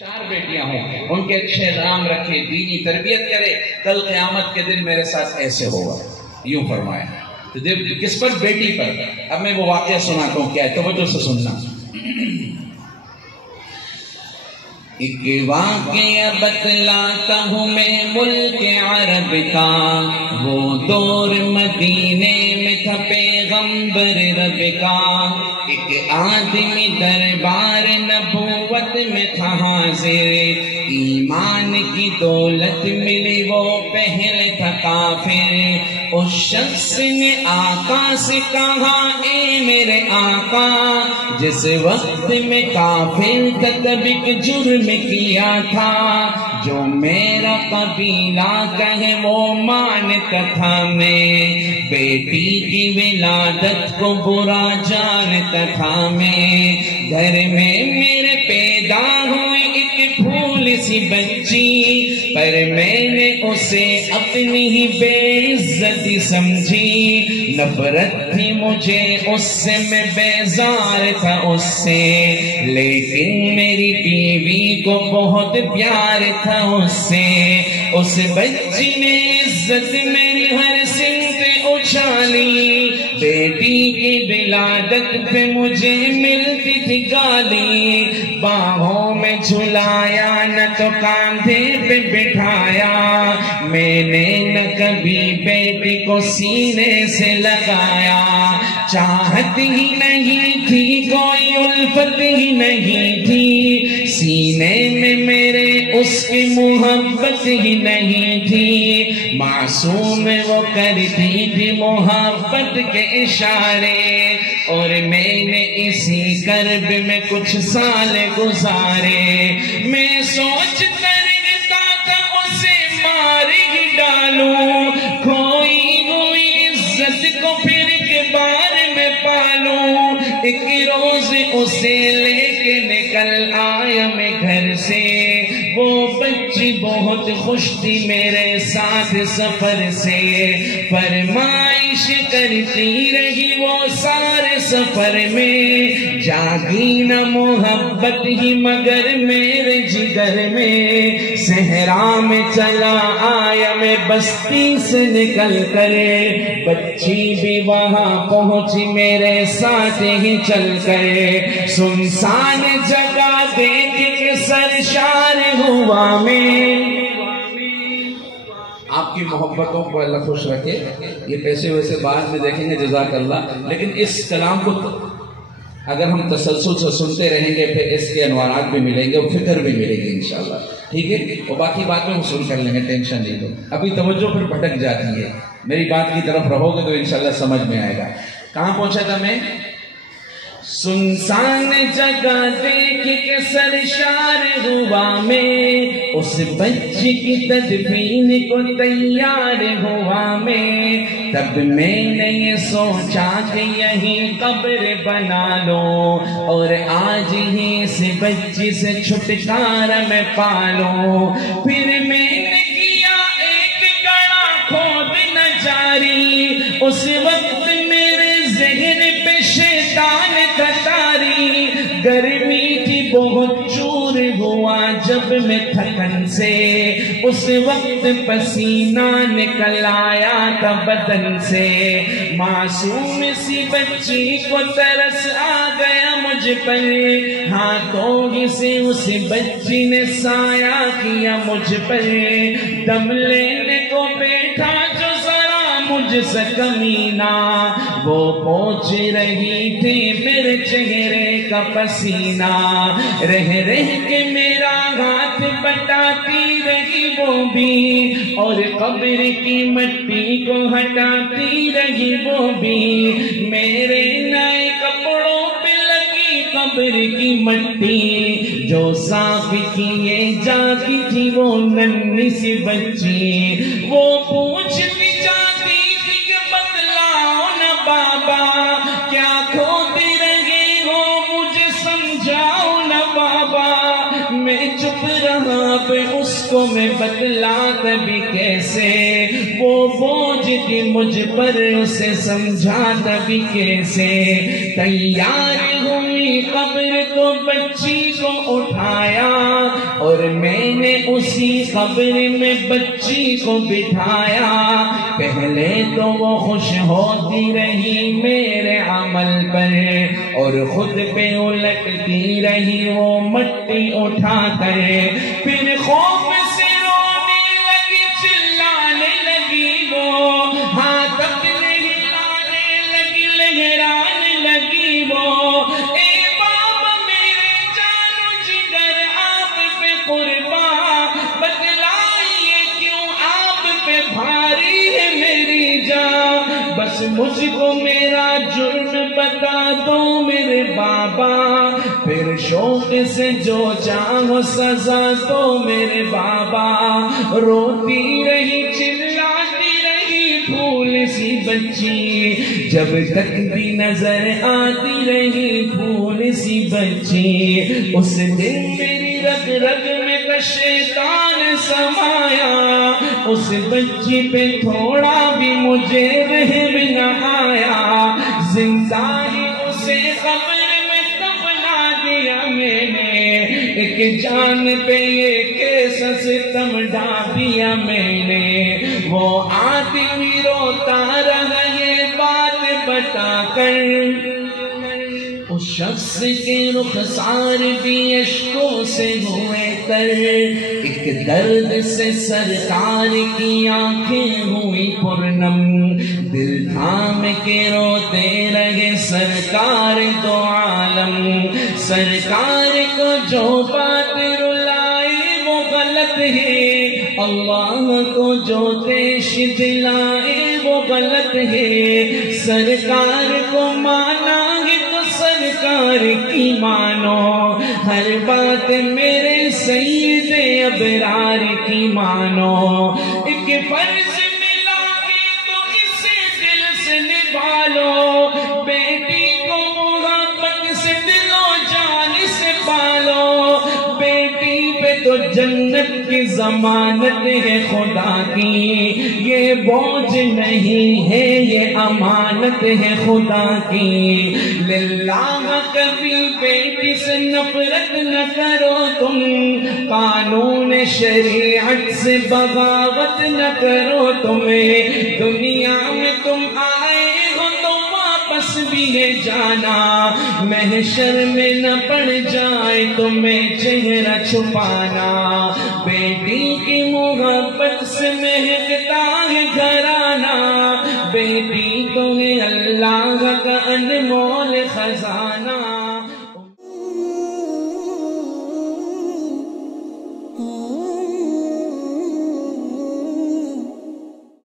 4 بیٹیاں ہوں، ان کے اچھے نام رکھے، دینی تربیت کرے، کل قیامت کے دن میرے ساتھ ایسے ہوگا، یوں فرمایا۔ تو کس پر؟ بیٹی پر۔ اب میں وہ واقعہ سناتا ہوں، کیا ہے، توجہ سے سننا۔ ایک واقعہ بتلاتا ہوں میں ملک عرب کا، وہ دور مدینے میں تھا پیغمبر رب کا۔ ایک آدمی دربار نبوت میں تھا حاضر، ایمان کی دولت ملی وہ پہلے تھا کافر۔ اس شخص نے آقا سے کہا، اے میرے آقا، جس وقت میں کافر تھا تب ایک جرم کیا تھا، جو میرا قبیلہ کہے وہ مانتا تھا۔ میں بیٹی کی ولادت کو برا جانتا تھا۔ میں گھر میں میرے پیدا ہوئی ایک پھول سی بچی، پر میں نے اسے اپنی ہی بے عزتی سمجھی۔ نفرت تھی مجھے اس سے، میں بیزار تھا اس سے، لیکن میری بیوی کو بہت پیار تھا اس سے۔ اس بچی نے عزت میری ہر سمت اچھالی، بیٹی کی ولادت پہ مجھے ملتی تھی گالی۔ باہوں میں جھلایا نہ تو کاندھے پہ بٹھایا، میں نے نہ کبھی بیٹی کو سینے سے لگایا۔ چاہت ہی نہیں تھی، کوئی الفت ہی نہیں تھی، سینے میں میرے اس کی محبت ہی نہیں تھی۔ معصوم وہ کرتی تھی محبت کے اشارے، اور میں نے اسی کرب میں کچھ سال گزارے۔ میں سوچتا رہتا تھا اسے مار ہی ڈالوں، کھوئی ہوئی عزت کو پھر ایک بار میں پالوں۔ ایک روز اسے لے کے نکل آیا میں گھر سے، وہ بچی بہت خوش تھی میرے ساتھ سفر سے۔ فرمائش کرتی رہی وہ سارے سفر میں، جاگی نہ محبت ہی مگر میرے جگر میں۔ صحرا میں چلا آیا میں بستی سے نکل کر، بچی بھی وہاں پہنچی میرے ساتھ ہی چل کر۔ سنسان جگہ دیکھ کے سرشار ہوا میں۔ آپ کی محبتوں کو اللہ خوش رکھے۔ یہ پیسے ویسے بعد میں دیکھیں گے، جزاک اللہ، لیکن اس کلام کو اگر ہم تسلسل سے سنتے رہیں گے پھر اس کے انوارات بھی ملیں گے اور فکر بھی ملے گی انشاءاللہ، ٹھیک ہے؟ اور باقی بات میں حصول کر لیں گے، ٹینشن نہیں دو۔ ابھی توجہ پھر بھٹک جاتی ہے، میری بات کی طرف رہو گے تو انشاءاللہ سمجھ میں آئے گا۔ کہاں پہنچا تھا میں؟ سنسان جگہ دیکھ کے سرشار ہوا میں، اس بچی کی تدفین کو تیار ہوا میں۔ تب میں نے یہ سوچا کہ یہیں قبر بنا لو، اور آج ہی اس بچی سے چھٹکارا میں پالوں۔ پھر میں نے کیا ایک گڑھا کھود نہ جاری، اس وقت میرے ذہن پہ شیطان کتاری۔ گرمی تھی بہت، چور ہوا جب میں تھکن سے، اس وقت پسینہ نکل آیا تھا بدن سے۔ معصوم سی بچی کو ترس آ گیا مجھ پر، ہاتھوں ہی سے اس بچی نے سایہ کیا مجھ پر۔ دم لینے کو بیٹھا جو مجھ سے کمینہ، وہ پوچھ رہی تھی میرے چہرے کا پسینہ۔ رہ رہ کے میرا ہاتھ بٹاتی رہی وہ بھی، اور قبر کی مٹی کو ہٹاتی رہی وہ بھی۔ میرے نئے کپڑوں پہ لگی قبر کی مٹی، جو صاف کیے جاتی تھی وہ ننھی سی بچی۔ وہ پوچھتی بابا کیا کھوتے رہے ہو، مجھے سمجھاؤ نا بابا۔ میں چپ رہا پہ اس کو میں بتلاتا بھی کیسے، وہ بوجھ تھی مجھ پر اسے سمجھاتا بھی کیسے۔ تیار ہوئی قبر تو بچی کو اٹھایا اور میں نے اسی قبر میں بچی کو بٹھایا. پہلے تو وہ خوش ہوتی رہی میرے عمل پر اور خود پہ الٹتی رہی وہ مٹی اٹھا کر. پھر خوف سے رونے لگی چلانے لگی وہ ہاتھ اپنے ہلانے لگی لہرانے لگی وہ. اے بابا میرے جانو جگر آپ پہ قربان بتلائیے کیوں آپ پہ بھاری ہے میری جان. بس مجھ کو میرا جرم بتا دو میرے بابا پھر شوق سے جو چاہو سزا دو میرے بابا. روتی رہی چلاتی رہی پھول سی بچی جب تک بھی نظر آتی رہی پھول سی بچی. اس دن میری رگ رگ میں کا شیطان سمایا اس بچی پہ تھوڑا بھی مجھے رحم نہ آیا. زندہ ہی اسے قبر میں دفنا دیا میں نے ایک جان پہ ایک کیسا ستم ڈال دیا میں نے. وہ آدمی روتا رہا یہ بات بتا کر اس شخص کے رخسار بھی اشکوں سے ہوئے تر. ایک درد سے سرکار کی آنکھیں ہوئی پرنم دل تھام کے روتے رہے سرکار دو عالم. سرکار کو جو بات رلائے وہ غلط ہے اللہ کو جو دیش دلائے وہ غلط ہے. سرکار کو مانا ہے تو سرکار کی مانو ہر بات میرے سید ابرار کی مانو. ایک فرض ملا ہے تو اسے دل سے نبھالو بیٹی کو محبت سے دل و جان سے پالو. بیٹی پہ تو جنت کی ضمانت ہے خدا کی یہ بوجھ نہیں ہے یہ امانت ہے خدا کی. للہ کبھی بیٹی سے نفرت نہ کرو تم قانون شریعت سے بغاوت نہ کرو. تمہیں دنیا میں تم آئے ہو تو واپس بھی ہے جانا محشر میں نہ پڑ جائے تمہیں چہرہ چھپانا. بیٹی کی محبت سے مہکتا ہے گھرانہ بیٹی تو ہے اللہ کا انمول خزانہ.